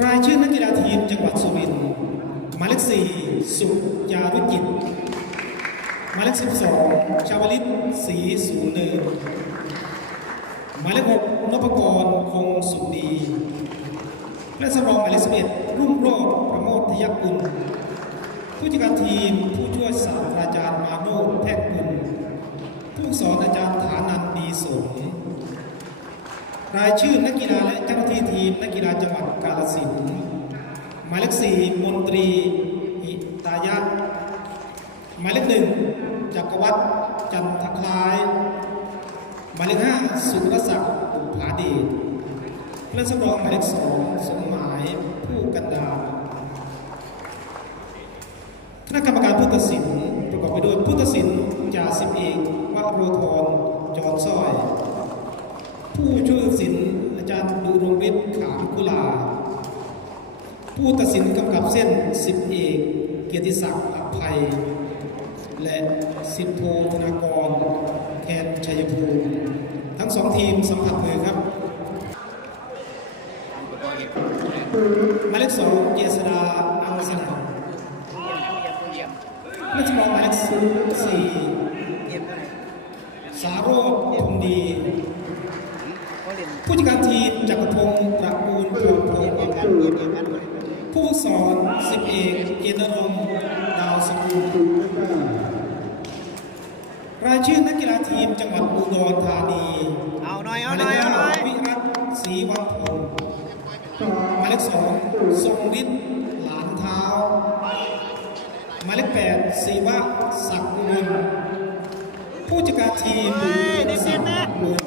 รายชื่อนักกีฬาทีมจังหวัดสุรินทร์หมายเลขสี่สุยารุจิตหมายเลขสิบสองชาวลิศรีสูงเนินหมายเลขหกนพกรคงสุดีและสำรองหมายเลขสิบเอ็ดรุ่งโรจน์ประโมททยกุลผู้จัดการทีมผู้ช่วยศาสตราจารย์มาโนแพทย์กุลผู้สอนอาจารย์ฐานันดีสง รายชื่อนักกีฬาและเจ้าหน้าที่ทีมนักกีฬาจังหวัดกาฬสินธุ์หมายเลขสี่มนตรีหิตายะหมายเลขหนึ่งจักรวัฒน์จันทคล้าย หมายเลขห้าสุรศักดิ์บุภาดชเพื่อนสำรองหมายเลขสองสมหมายผู้กันดาคณะกรรมการผู้ตัดสินประกอบไปด้วยผู้ตัดสินจ่าสิบเอกวโรธรจอนสร้อย ผู้ช่วยตัดสินอาจารย์ดูรงฤทธิ์ขามกุลา ผู้ตัดสินกำกับเส้นสิบเอกเกียรติศักดิ์อภัย และสิบโทธนากรแทนชัยภูมิทั้งสองทีมสัมผัสมือครับหมายเลขสองเจษดาอังสนามหมายเลขสองหมายเลขสี่สาโรจน์ทองดีผู้จัดการทีม จักรพงศ์ตระกูลพรพงศ์ผู้สอนสิบเอกเยนรงดาวสกุลรายชื่อนักกีฬาทีมจังหวัดอุดรธานีเอาหน่อยเอาหน่อยเอาหน่อยวิรัตศรีวังพงศ์หมายเลขสองทรงฤทธิ์หลานเท้าหมายเลขแปดศิวะศักดิ์บุญผู้จัดการทีมเฮ้ยเด็กๆนะเมือ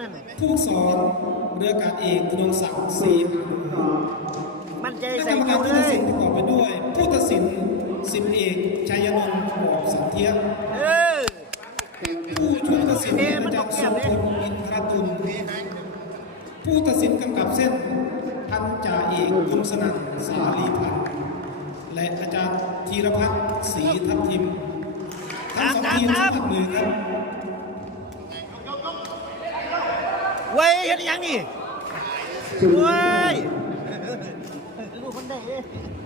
นั่นผู้สอนเรืออากาศเอกธนงศักดิ์ศรีหามันใจคณะใส่กรรมเกการลียวผู้เลตัดยสินประกอบไปด้วย ผู้ตัดสินสิบเอกชัยนนท์บอกสันเทียเออผู้ช่วยตัดสินเอ๊ะมันอาตจารกย์แก้สุมพเนี่ยลอินทรตุลผู้ตัดสินกำกับเส้นพันจ่าเอกกุลสนั่นสาลีพันธ์และอาจารย์ธีรพัฒน์ศรีทัพทิมทั้งสองทีมสัมผัสมือครับ เว้ยเห็นยังนี่เว้ยลูกมันได้เอ้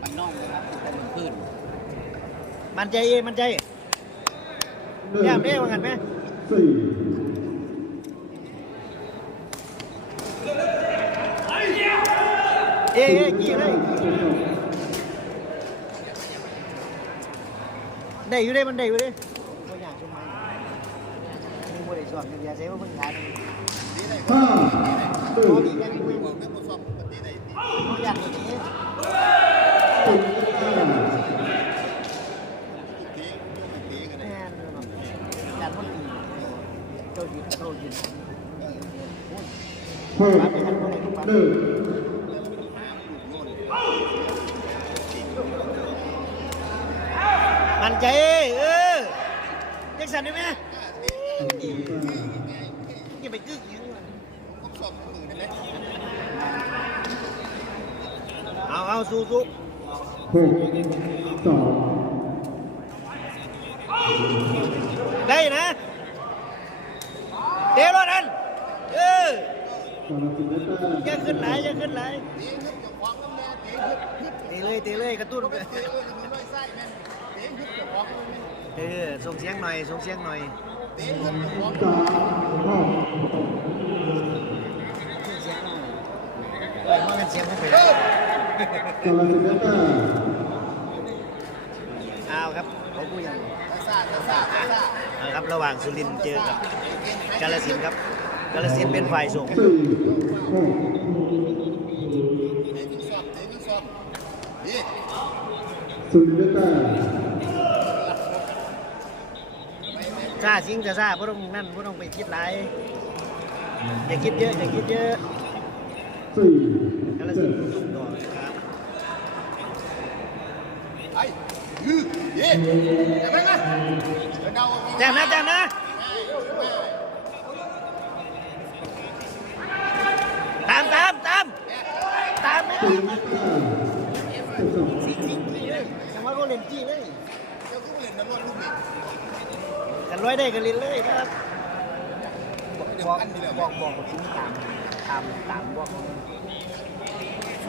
ปันน้องนะครับพื้นมันใจเอ้มันใจแย่มเด้ว่ากันไหมสี่เอ้เอ้กี่เลยได้อยู่ได้มันได้อยู่ได้บ่อยากชมมันมึงบ่ได้สอนกันอย่าใช้ว่ามึงหาห้าสี่ โอ้ดีแค่นี้เว้ยบ่อยากอย่างนี้สิบห้าแม่นเนาะจัดมันดีเจ้าหยุดเจ้าหยุด หกหนึ่นใจเออเด็กสันได้ไหมอย่าเอาเอาสู้สู้หกสองได้นะเดี๋ยวรถนั้นเออสองสิบเอ็ดแต้มอย่าขึ้นไหลอย่าขึ้นไหลตีเลยเตีเลยกระตุ้นเออส่งเสียงหน่อยส่งเสียงหน่อย สามหกเอ้ยมันเสียงมันไปสองสิบเอ็ดแต้มเอาครับเขาพูดอย่างเอาครับระหว่างสุรินทร์เจอกับกาลสินธุ์ครับกาลสินธุ์เป็นฝ่ายส่งสี่หกสิบเอ็ดแต้มซาจริงจะซาเพราะต้องนั่นเพราะต้องไปคิดหลายอย่าคิดเยอะอย่าคิดเยอะ ลสิก่ดอนนะครับไอ้ยืดเย่แต้งนะแต้มนะแต้มนะตามตามตามตามนะแต่ว่าก็เล่นจี้เลยเจ้าก็เล่นน้ำร้อนลูกนี่กันร้อยได้กันเล่นเลยครับบอกบอกบอกคุณตามตามตามบอก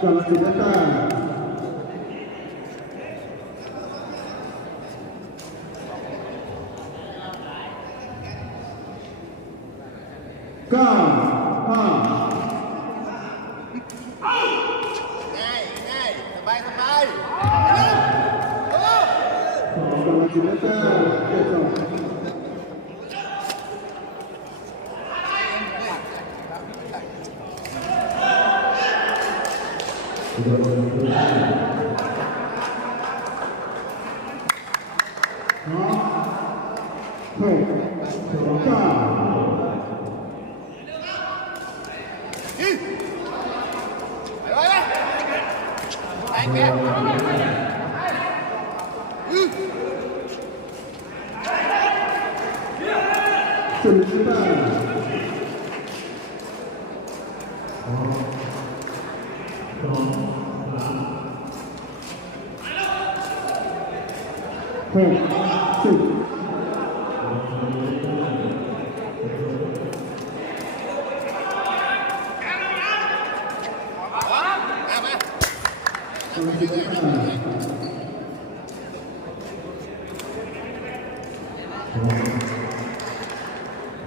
全体起立。Oh.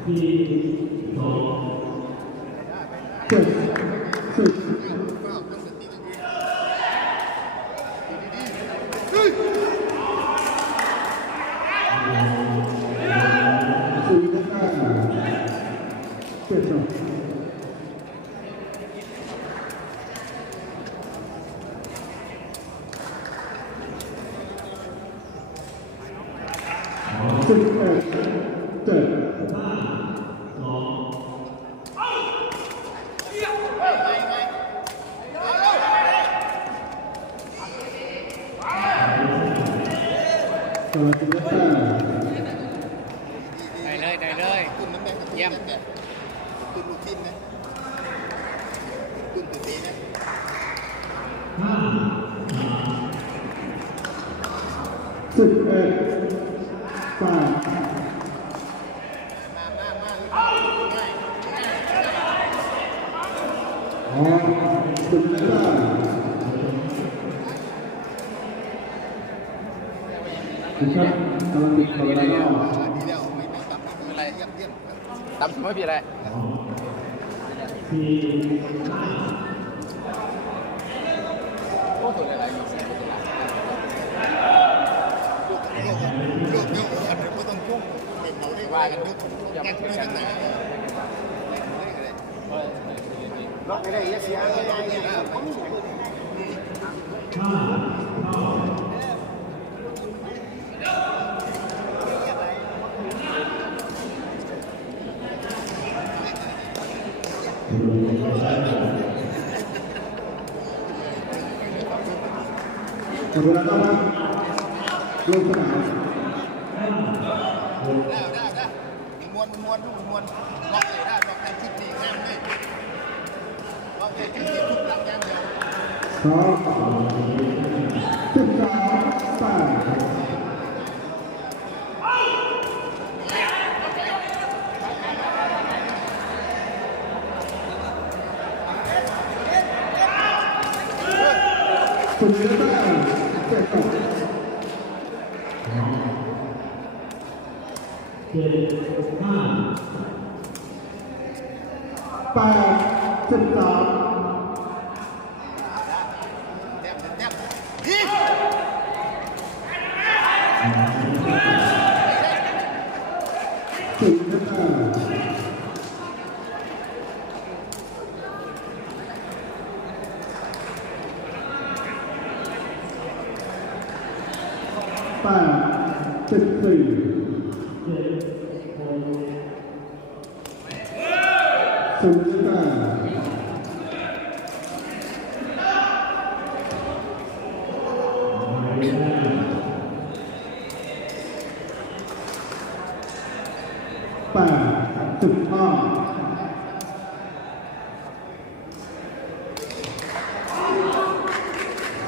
ที่สองสุดสุด สิบเอ็ดแปดออกสิบเก้าครับกำลังติดต่อแล้วตับไม่ผิดอะไร ว่ากันยุทธยันยุทธนาล็อกไม่ได้เสียไม่ได้เนี่ยขอบคุณครับลูกผู้หญิง สิบสาแปดสุดยอดเจ็ดต่อเจ็ดห้าแปดสิบสาม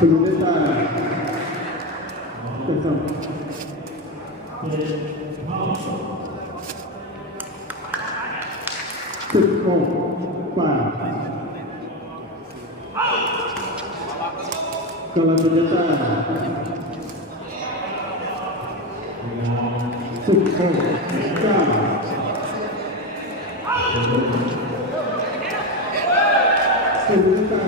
แปดกาลสินธุ์ได้สิบหกเก้าสุรินทร์ได้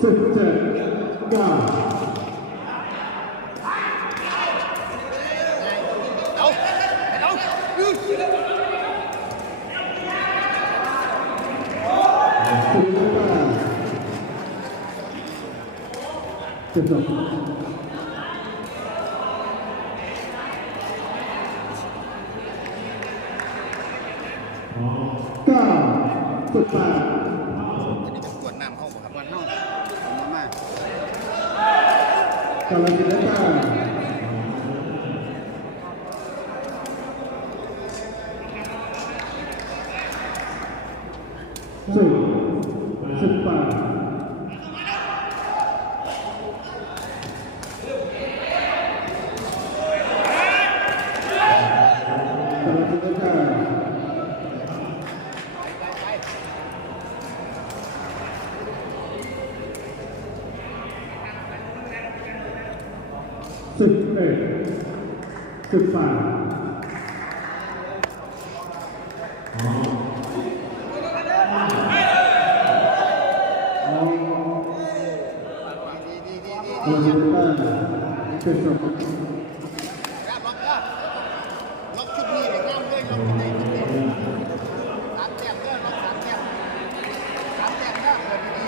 สิบเจ็ดเก้า เอาเอา สิบเก้า สิบสองเก้าสิบแปดอันนี้เป็นขวดน้ำเข้าบ่ครับขวดน้ำผมมากกาลสินธุ์ได้สิบสิบแปดกาลสินธุ์ได้สิบเอ็ด สิบสามอ๋อ ดีดีดีดี กาลสินธุ์ได้เป็นสอง ครับล็อกครับล็อกชุดนี้เลยงามเลยล็อกชุดนี้ชุดนี้สามแต้มเด้อล็อกสามแต้มสามแต้มนะเปิดดี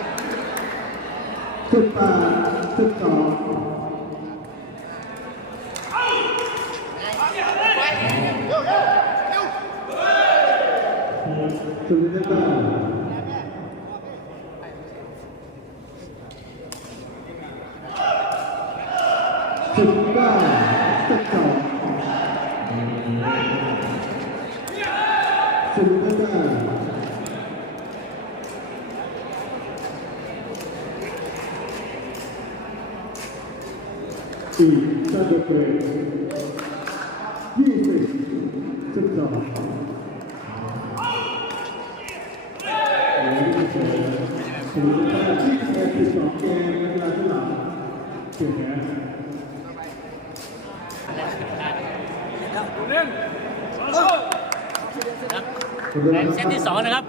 สิบแปดสิบสอง ๆไปเร็วเร็วเร็ว สุรินทร์ได้ สิบเก้าสิบสองสุรินทร์ได้อีกซาเดเกรยี่สิบสิบสอง ผมจะที่แค่สิบสองเกมในเวลาที่หลังเก่งนะ แข่ง เซตที่สองนะครับ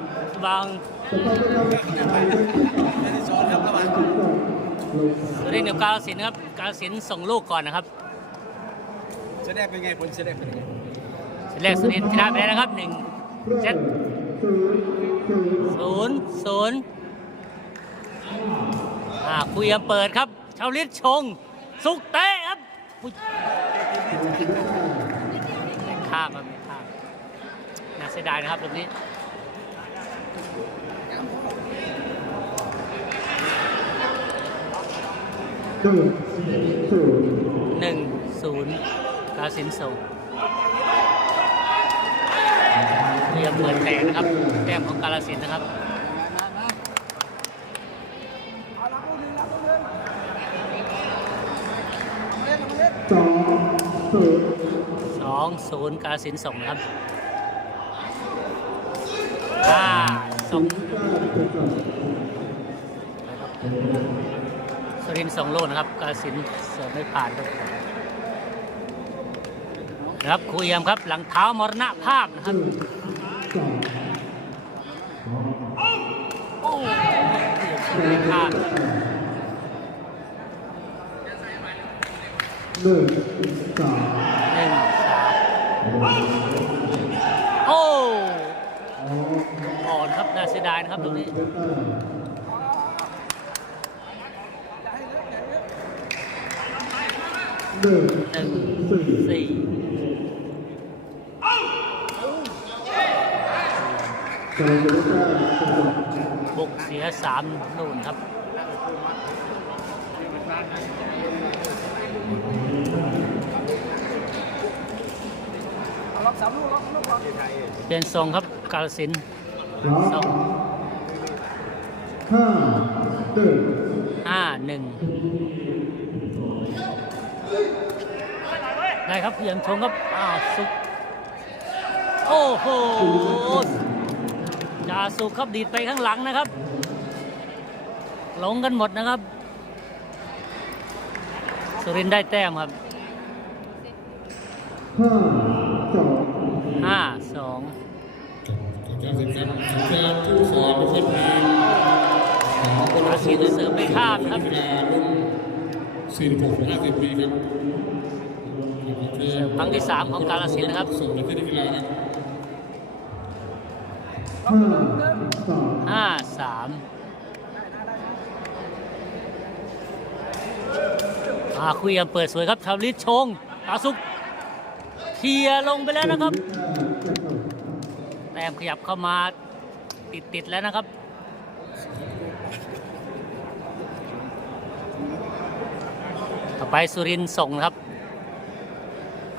วางแต่ตอนนี้เราไม่ได้ที่สองครับระหว่างที่สองลงสุรินทร์กับกาลสินนะครับกาลสินส่งลูกก่อนนะครับจะได้เป็นไงผลจะได้เป็นไงเซตแรกสุรินทร์ชนะไปแล้วนะครับหนึ่งเซตศูนย์ศูนย์อ่าคุยเปิดครับชาวลิศชง สุกเตะครับข้ามครับไม่ข้า น่าเสียดายนะครับตรงนี้หนึ่งศูนย์กาสินส่งคุยกันเปิดแตกนะครับแต้มของกาลสินนะครับสองศูนย์สองศูนย์กาสินส่งนะครับห้า สองสรินส่งโลนะครับกาสินเสิร์ฟไม่ผ่านครับนะครับครูเอียมครับหลังเท้ามรณภาพนะครับโอ้ครูเอี่ยมเสิร์ฟไม่ผ่านหนึ่งสามหนึ่งสามโอ้่อนครับน่าเสียดายนะครับตรงนี้หนึ่งหนึ่งสี่สี่กำลังจะได้แต้มเป็นสองบุกเสียสามลูกครับเปลี่ยนทรงครับกาลสิน สองห้าเดินห้าหนึ่งได้ครับพยายามชงครับอ้าวสุกโอ้โหจ่าสุกครับดีดไปข้างหลังนะครับ หลงกันหมดนะครับ สุรินได้แต้มครับห้าสอง ห้า สองขอบคุณครับสัญญาณผู้สอนทุกคนทีของคนอาชีพเสริมไม่ข้ามครับกีฬารุ่น46 50ปีครับครั้งที่สามของกาลสินธุ์นะครับส่งนักเตะกีฬาครับห้าสามห้าสามอาคุยยังเปิดสวยครับชาวลิศชงตาสุกเคลียลงไปแล้วนะครับ ต้มขยับเข้ามาติดติดๆแล้วนะครับ ต่อไปสุรินส่งครับ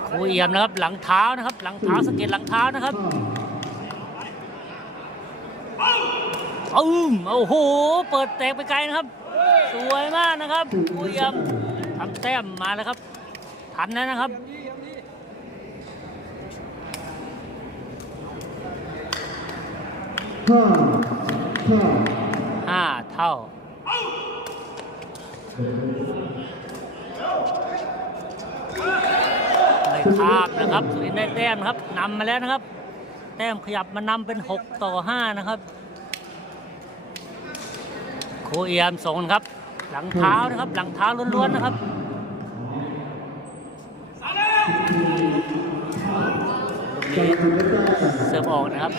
ครูเอี่ยมนะครับ หลังเท้านะครับ หลังเท้าสังเกตหลังเท้านะครับอืมโอ้โห เปิดแตกไปไกลนะครับ สวยมากนะครับครูเอี่ยมทำแต้มมาแล้วครับ ทันแล้วนะครับ ห้าห้าห้าเท่าไม่ข้ามนะครับสุรินทร์ได้แต้มนะครับนำมาแล้วนะครับ แต้มขยับมานำเป็น 6 ต่อ 5 นะครับครูเอียมส่งครับ หลังเท้านะครับ หลังเท้าล้วนๆนะครับเสิร์ฟออกนะครับ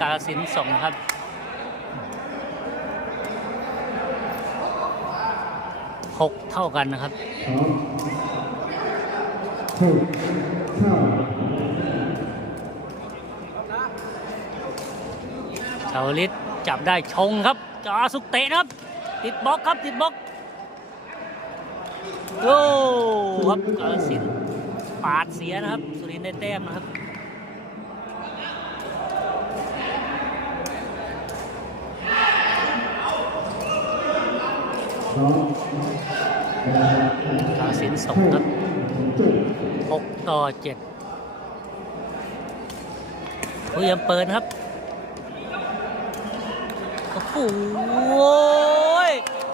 กาลสินส่งครับหกเท่ากันนะครับเท่าชาวลิตจับได้ชงครับจาสุกเตะนครับ ติดบล็อกครับติดบล็อกโอ้ครับกาลสินปาดเสียนะครับ สุรินทร์ได้แต้มนะครับ สอง กาสินส่งครับเจ็ดหกต่อเจ็ดผู้ยังเปิดครับ โอ้โห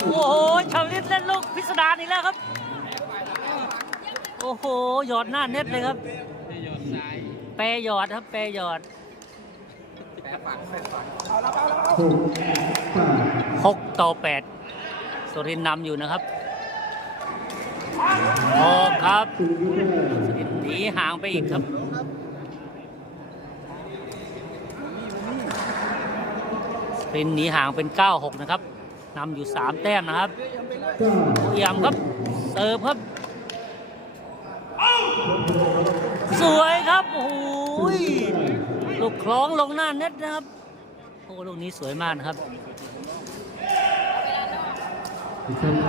โอ้โหชาวลิตเล่นลูกพิสดารอีกแล้วครับ โอ้โห หยอดหน้าเน็ตเลยครับแปรหยอดครับแปรหยอดหกต่อแปด สุรินนำอยู่นะครับออกครับสี่แต้มหนีห่างไปอีกครับสปรินหนีห่างเป็น 9-6 นะครับนำอยู่ 3 แต้มนะครับเก้าโอ้ยำครับเสิร์ฟครับ สวยครับโอ้โหยลูกคล้องลงหน้าเน็ตนะครับโอ้ลูกนี้สวยมากนะครับ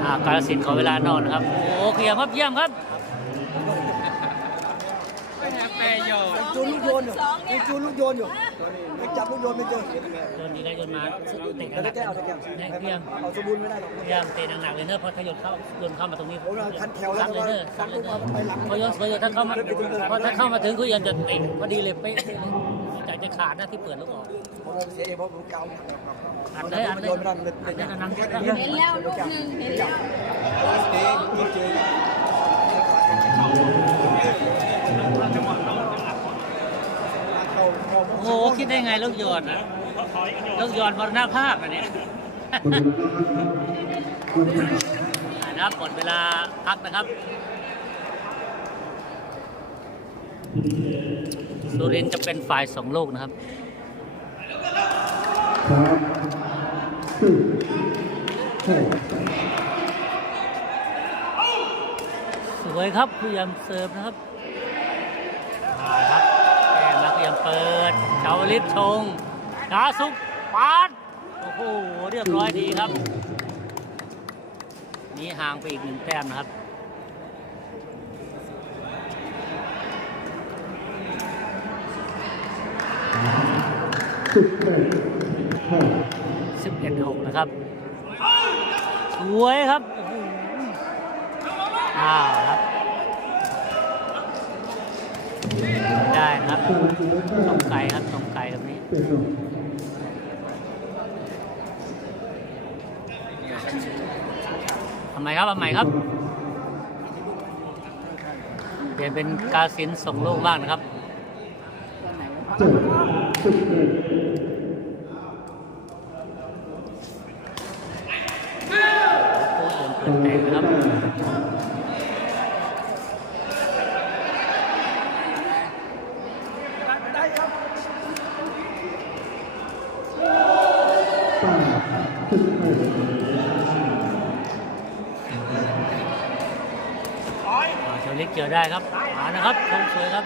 อ่ากาลสินธุ์ขอเวลานอนนะครับ โอเคครับเยี่ยมครับจูนลูกโยนอยู่ยังจูนลูกโยนอยู่ยังจับลูกโยนไม่เจอโยนดีได้โยนมาเตะแล้วหนัได้กแก้วได้แก้วๆแน่เพียงเอาสมบูรณ์ไม่ได้หรอกพยายามเตะหนักๆเลยเนอะเพราะถ้าโยนเข้าโยนเข้ามาตรงนี้ผมเอาคันแถวแล้ซัวดเลยเนอะซัดเลยเนอะพอโยนพอโยนถ้าเข้ามาพอถ้าเข้ามาถึงก็ยังจะเตะพอดีเลยเป๊ะ เลยใจจะขาดนะที่เปิดลูกออกผมเอาเสียเองเพราะผมเก่าอัดเลยอัดมันเลโยยนไม่ได้มันเป็นอัดเลยนั่งเห็นแล้วลูกหนึ่งเห็นแล้วโอ้โหคิดได้ไงลูกโยนนะลูกโยนมรณภาพอันเนี้ยคนละนะครับอ่านะครับหมดเวลาพักนะครับ สุรินจะเป็นฝ่ายสองลูกนะครับสวยครับพยายามเสิร์ฟนะครับมาครับแกมาพยายามเปิดชาวลิศชงดาสุกปาดโอ้โหเรียบร้อยดีครับ นี่ห่างไปอีกหนึ่งแต้มนะครับ สิบเอ็ดหกนะครับ สวยครับอ้าวครับได้นะครับตรงไกลครับตรงไกลตรงนี้ทำไมครับทำไมครับ เปลี่ยนเป็นกาสินส่งลูกบ้างนะครับ เจ็ดสิบเอ็ด โอ้โหเปิดแตกนะครับ แปดสิบเอ็ด อ่าเชาลิกเจอได้ ครับมานะครับคงสวยครับ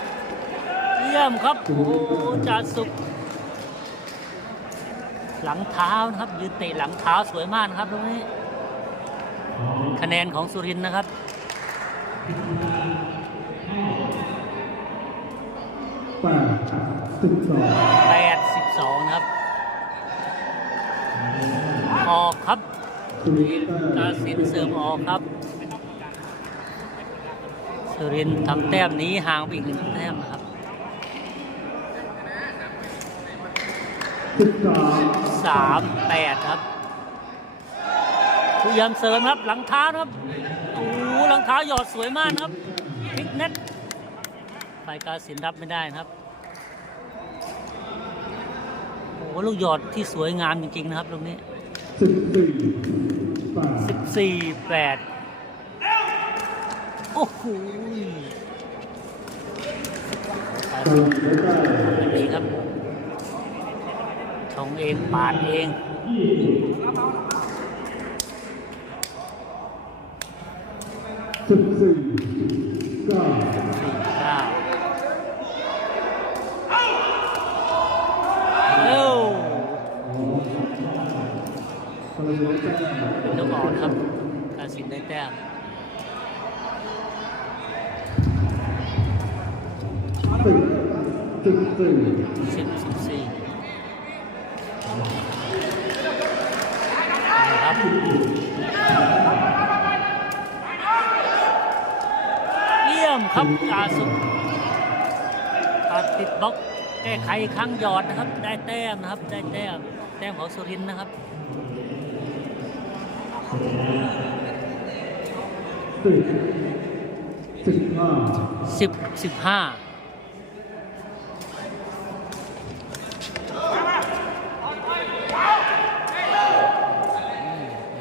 เยี่ยมครับ โอ้จ่าสุกหลังเท้านะครับ ยืนเตะหลังเท้าสวยมากนะครับตรงนี้ คะแนนของสุรินนะครับแปดสิบสอง82นะครับ ออกครับสุรินทร์ได้าสินเสริมออกครับ สุรินทำแต้มหนี้ห่างไปอีกหนึ่งแต้มนะครับสาม3 8ครับพยายามเสริมครับหลังเท้าครับโอ้หลังเท้าหยอดสวยมากครับพลิกเน็ตฝ่ายกาสินรับไม่ได้นะครับโอ้ลูกหยอดที่สวยงามจริงๆนะครับตรงนี้สิบสี่แปด โอ้โหดีครับชงเองปาดเองสิบสี่เก้าเก้าเอ้าเป็นลูกอ่อนครับการสินได้แต้ม สิบสี่สิบสี่ครับเยี่ยมครับกาสุตัดติดบล็อกแก้ไขครั้งหยอดนะครับ ได้แต้มนะครับ ได้แต้มแต้มของสุรินนะครับสิบสิบห้าสิบสิบห้า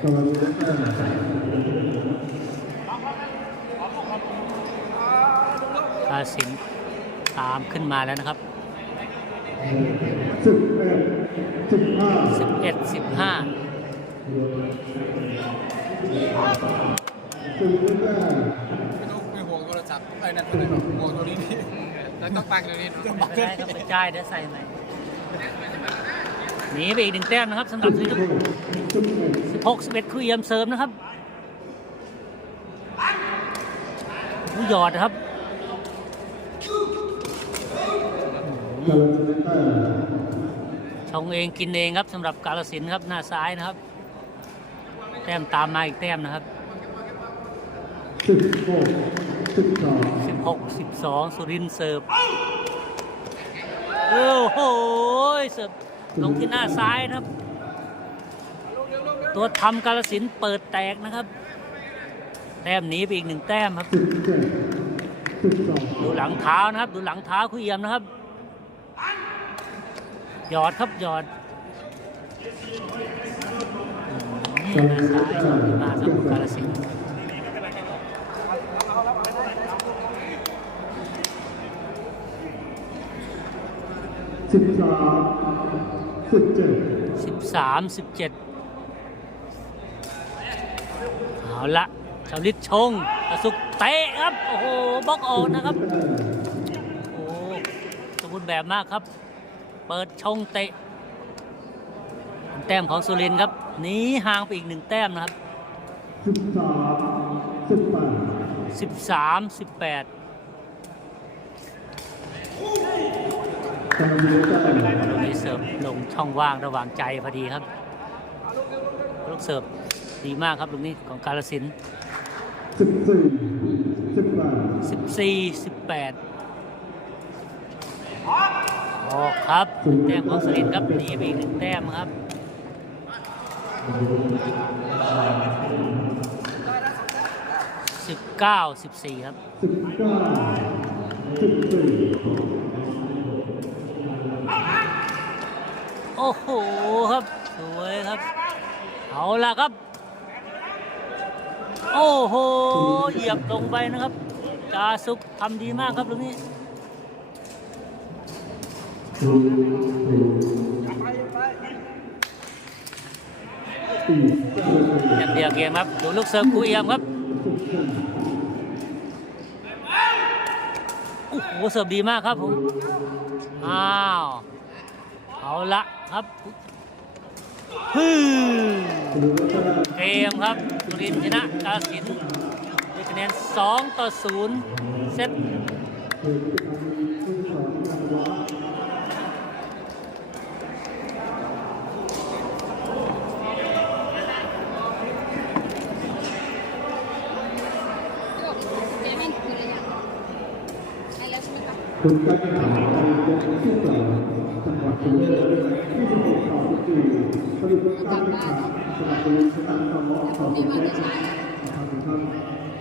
กาลสินธุ์ได้แต้มกาสินตามขึ้นมาแล้วนะครับสิบเอ็ดสิบห้าสิบเอ็ดสิบห้าสุรินทร์ได้แต้มไม่ห่วงโทรศัพท์ไอ้นั่นเลยห่วงตัวนี้นี่แล้วต้องตั้งตัวนี้ไม่ได้ครับไปจ่ายเดี๋ยวใส่ใหมหนีไปอีกหนึ่งแต้มนะครับสำหรับสิสุบรินทร์หก สิบเอ็ดสิบหกสิบเอ็ดคุยเยี่ยมเสริมนะครับผู้หยอดนะครับชงเองกินเองครับสำหรับกาลสินครับหน้าซ้ายนะครับ แต้มตามมาอีกแต้มนะครับสิบหกสิบสองโซลินเสรินเสิร์ฟโอ้โหเสิร์ฟลงที่หน้าซ้ายนะครับ ตัวทำกาลสินธุ์เปิดแตกนะครับ แต้มหนีไปอีกหนึ่งแต้มครับสิบเจ็ดสิบสองดูหลังเท้านะครับ ดูหลังเท้าคุยเอี่ยมนะครับ หยอดครับหยอดอืมหน้าซ้ายดีมากครับกาลสินธุ์สิบสามสิบเจ็ดสิบสามสิบเจ็ด เอาละชาวลิตชงกระสุกเตะครับ โอ้โหบล็อกออกนะครับ โอ้สมบูรณ์แบบมากครับ เปิดชงเตะ แต้มของสุรินครับหนีห่างไปอีกหนึ่งแต้มนะครับสิบสามสิบแปดสิบสามสิบแปดทางนี้ก็เป็นลูกนี้เสิร์ฟลงช่องว่างระหว่างใจพอดีครับลูกเสิร์ฟ ดีมากครับลูกนี้ของกาลสินธุ์สิบสี่สิบแปดสิบสี่สิบแปดออกครับแต้มของสลินครับหนีไปอีกหนึ่งแต้มครับสิบเก้าสิบสี่ครับสิบเก้าสิบสี่โอ้โหครับ สวยครับ เอาละครับโอ้โห เหยียบลงไปนะครับ จาสุกทำดีมากครับตรงนี้เดียวเกมครับ ดูลูกเสิร์ฟคูเอียมครับ โอ้โห เสิร์ฟดีมากครับผม อ้าว เอาละครับฮึเกมครับ รินทร์ชนะกาฬสินธุ์ด้วยคะแนน 2 ต่อ 0 เซตเจ๊ให้หนูคืนเลยยังให้แล้วใช่ไหมคะคุณการแข่งขันในยกที่สองจังหวัดสุรินทร์ที่สิบหกต่อสิบสี่สรุปผลการแข่งขันจังหวัดสุรินทร์ชนะคำร้องสองนี่เซมันตจะใช้นะครับทุกท่านเ